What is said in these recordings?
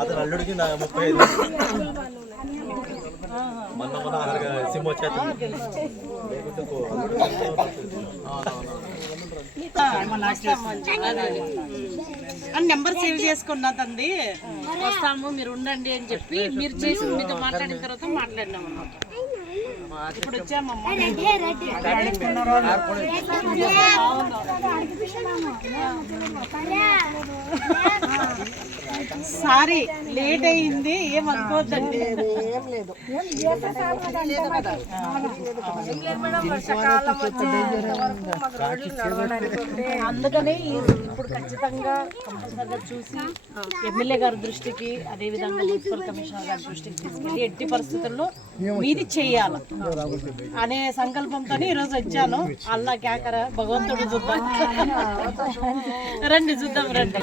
అతను అల్లుడికి నా ముప్పై ఐదు. మొన్న మొన్న సిమ్ నెంబర్ సేవ్ చేసుకున్నా తంది. వస్తాము మీరు ఉండండి అని చెప్పి మీరు చేసి మీతో మాట్లాడిన తర్వాత మాట్లాడినాం అన్నమాట. ఇప్పుడు వచ్చామమ్మా. Yeah. సారీ లేట్ అయింది ఏమనుకోవద్దండి అందుకనే ఇప్పుడు ఖచ్చితంగా కంపల్సరిగా చూసి ఎమ్మెల్యే గారి దృష్టికి అదే విధంగా మున్సిపల్ కమిషనర్ గారి దృష్టికి తీసుకెళ్ళి ఎట్టి పరిస్థితుల్లో మీది చేయాలి. అనే సంకల్పంతో ఈరోజు వచ్చాను. అల్లా కేకర భగవంతుడు చూద్దాం. రండి చూద్దాం రండి.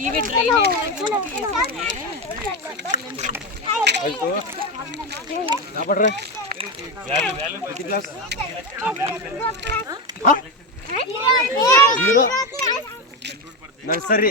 ఇవి డ్రైనేజ్ నర్సరీ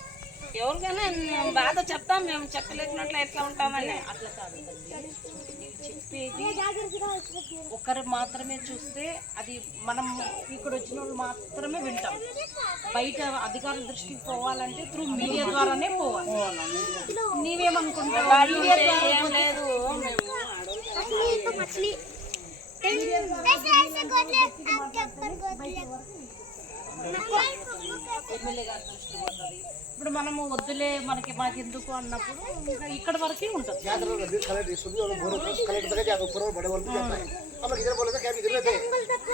ఎవరికైనా బాధ చెప్తాం మేము చెప్పలేకున్నట్లు ఎట్లా ఉంటామని అట్లా కాదు చెప్పేది ఒకరు మాత్రమే చూస్తే అది మనం ఇక్కడ వచ్చిన వాళ్ళు మాత్రమే వింటాం బయట అధికారుల దృష్టికి పోవాలంటే త్రూ మీడియా ద్వారానే పోవాలి నీవేమనుకుంటావు ఏం లేదు ఇప్పుడు మనము వద్దులే మనకి మాకెందుకు అన్నప్పుడు ఇంకా ఇక్కడ వరకే ఉంటుంది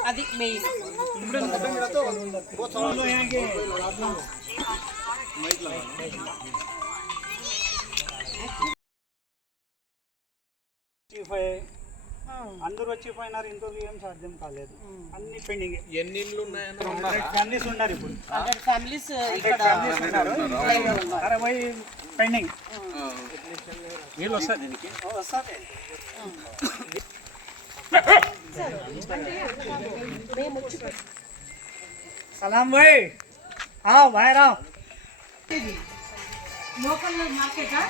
అది మెయిన్ ఇప్పుడు ఫైవ్ అందరూ వచ్చిపోయినారు ఇంతకు ఏం సాధ్యం కాలేదు. అన్ని పెండింగ్. ఎన్ని ఇల్లు ఫ్యామిలీస్ ఉన్నారు? ఇప్పుడు. ఫ్యామిలీస్ ఫ్యామిలీస్ ఉన్నారు. అరవై పెండింగ్. నీళ్ళు వస్తాయి దీనికి? వస్తాయి సలాం భాయ్ భాయ్ రామ్ లోకల్ మార్కెటా?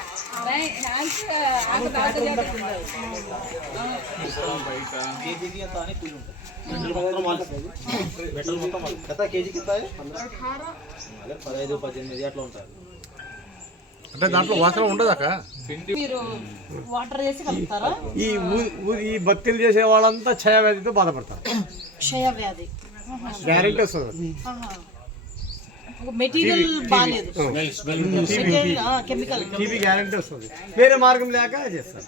పదహైదు పద్దెనిమిది అట్లా ఉంటారు అంటే దాంట్లో వాసన ఉండదాక వాటర్ కలుపుతారా? ఈ ఈ భక్తులు చేసే వాళ్ళంతా క్షయవ్యాధితో బాధపడతారు. క్షయ వ్యాధి. గ్యారెంటీ వస్తుంది. మెటీరియల్ బాగాలేదు కెమికల్. టీవీ గ్యారెంటీ వస్తుంది. వేరే మార్గం లేక చేస్తారు.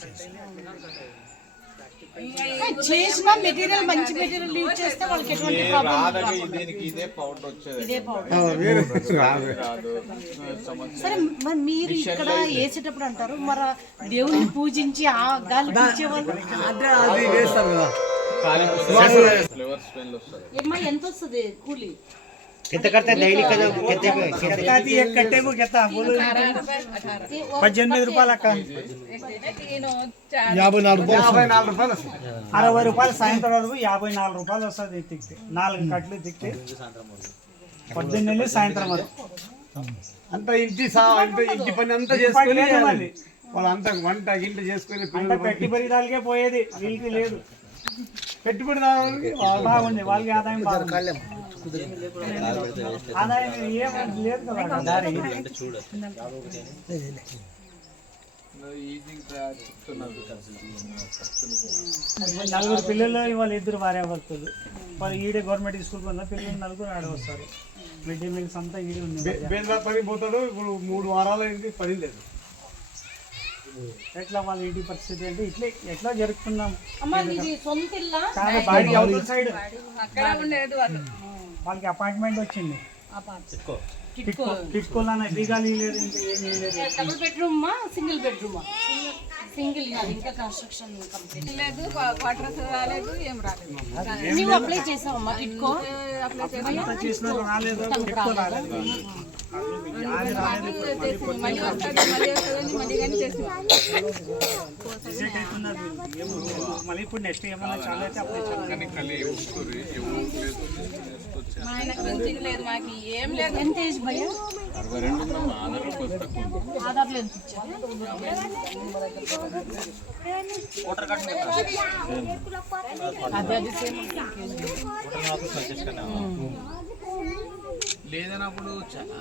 చేసిన మెటీరియల్ మంచి మెటీరియల్ యూజ్ చేస్తే వాళ్ళకి ఎటువంటి ప్రాబ్లం దీనికి ఇదే పౌడర్ వచ్చేది. ఇదే పౌడర్ ఆ, వేరే రాదు. కాదు సరే మరి మీరు ఇక్కడ వేసేటప్పుడు అంటారు మరి దేవుని పూజించి ఆ గాలి పీల్చేవాళ్ళు? అంటే అది వేస్తారు కదా ఫ్లేవర్ స్మెల్ వస్తుంది ఏమ్మా ఎంత వస్తుంది కూలి అది एक कट्टे को कितना बोलो పద్దెనిమిది రూపాయలు అక్క యాభై నాలుగు రూపాయలు యాభై నాలుగు రూపాయలు వస్తుంది అరవై రూపాయలు సాయంత్రం వరకు యాభై నాలుగు రూపాయలు వస్తుంది తిక్కితే నాలుగు కట్లు తిక్కితే పొద్దున్న వెళ్ళి సాయంత్రం వరకు అంత ఇంటి సా ఇంటి ఇంటి పని అంతా చేసుకొని లేదు మళ్ళీ. వాళ్ళు అంతా వంట గింట చేసుకొని అంటే పిల్లలు పెట్టుబడి దానికే పోయేది వీళ్ళకి లేదు బాగుంది వాళ్ళకి ఆదాయం బాగుంది. ఆదాయం ఏం లేదు కదా. నలుగురు పిల్లలు ఇవాళ ఇద్దరు భార్య భర్తలు. వాళ్ళు ఈడే గవర్నమెంట్ స్కూల్ వల్ల పిల్లలు నలుగురు ఆడ వస్తారు. మిడ్ డే మీల్స్ అంతా ఈడే ఉంది. పోతాడు ఇప్పుడు మూడు వారాల పని లేదు. ఎట్లా వాళ్ళ ఇంటి పరిస్థితి అంటే ఇట్లే ఎట్లా జరుపుకున్నాం? బాడీ అవతల సైడ్. వాళ్ళకి అపార్ట్మెంట్ వచ్చింది. దిగాలి లేదు డబుల్ బెడ్రూమా సింగిల్ బెడ్రూమా సింగిల్ ఇంకా కన్స్ట్రక్షన్ కంప్లీట్ లేదు క్వార్టర్స్ రాలేదు ఏం రాలేదు. నువ్వు అప్లై చేసావమ్మా కిట్కో? అంతా చేసినా రాలేదు? మళ్ళీ మళ్ళీ ఇప్పుడు నెక్స్ట్ ఏమన్నా చాలా అయితే అప్లై లేదు మా లేదు మాకు ఏం లేదు ఎంత ఏజ్ భయ ఆధార్ అదే అది సేమ్ సజెస్ట్ లేదన్నప్పుడు చాలా